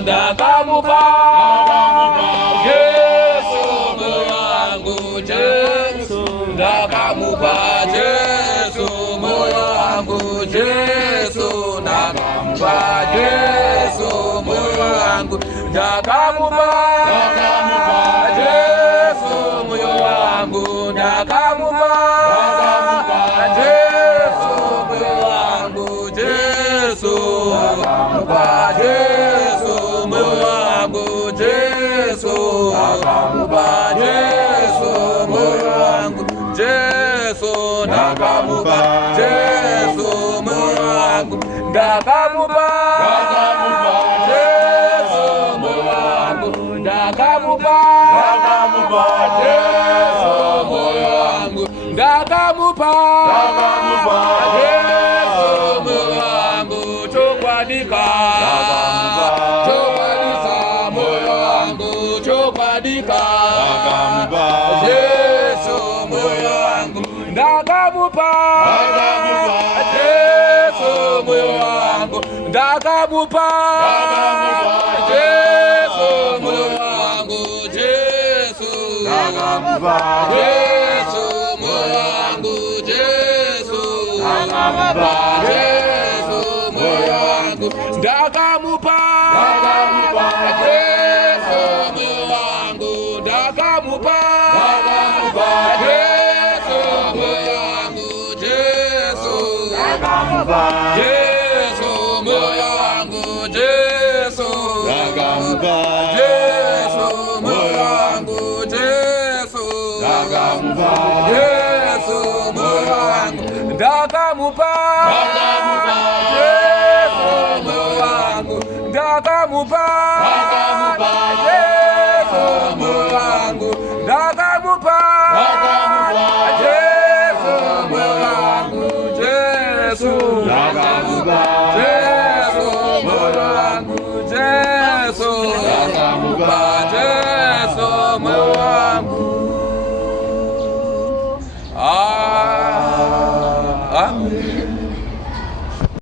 ndakamupa Yesu moyo wangu Yesu ndakamupa Yesu moyo wangu Yesu ndakamupa Yesu moyo wangu ndakamupa Yesu moyo wangu ndakamupa Yesu moyo wangu Yesu ndakamupa Yesu moyo wangu Yesu ndakamupa Yesu moyo wangu Yesu ndakamupa Yesu moyo wangu ndakamupa Yesu moyo wangu ndakamupa Yesu moyo wangu ndakamupa Yesu moyo wangu chokwadika moyo wangu chokwadika Yesu moyo wangu ndakamupa Yesu moyo wangu ndakamupa Yesu moyo wangu Yesu ndakamupa Yesu moyo wangu Yesu ndakamupa Yesu moyo wangu ndakamupa Yesu moyo wangu ndakamupa Yesu moyo wangu Yesu ndakamupa Yesu moyo wangu Yesu ndakamupa Yesu moyo wangu Yesu ndakamupa Yesu moyo wangu ndakamupa Yesu moyo wangu ndakamupa Yesu moyo wangu ndakamupa Yesu moyo wangu Yesu ndakamupa Yesu moyo wangu Yesu ndakamupa Yesu moyo wangu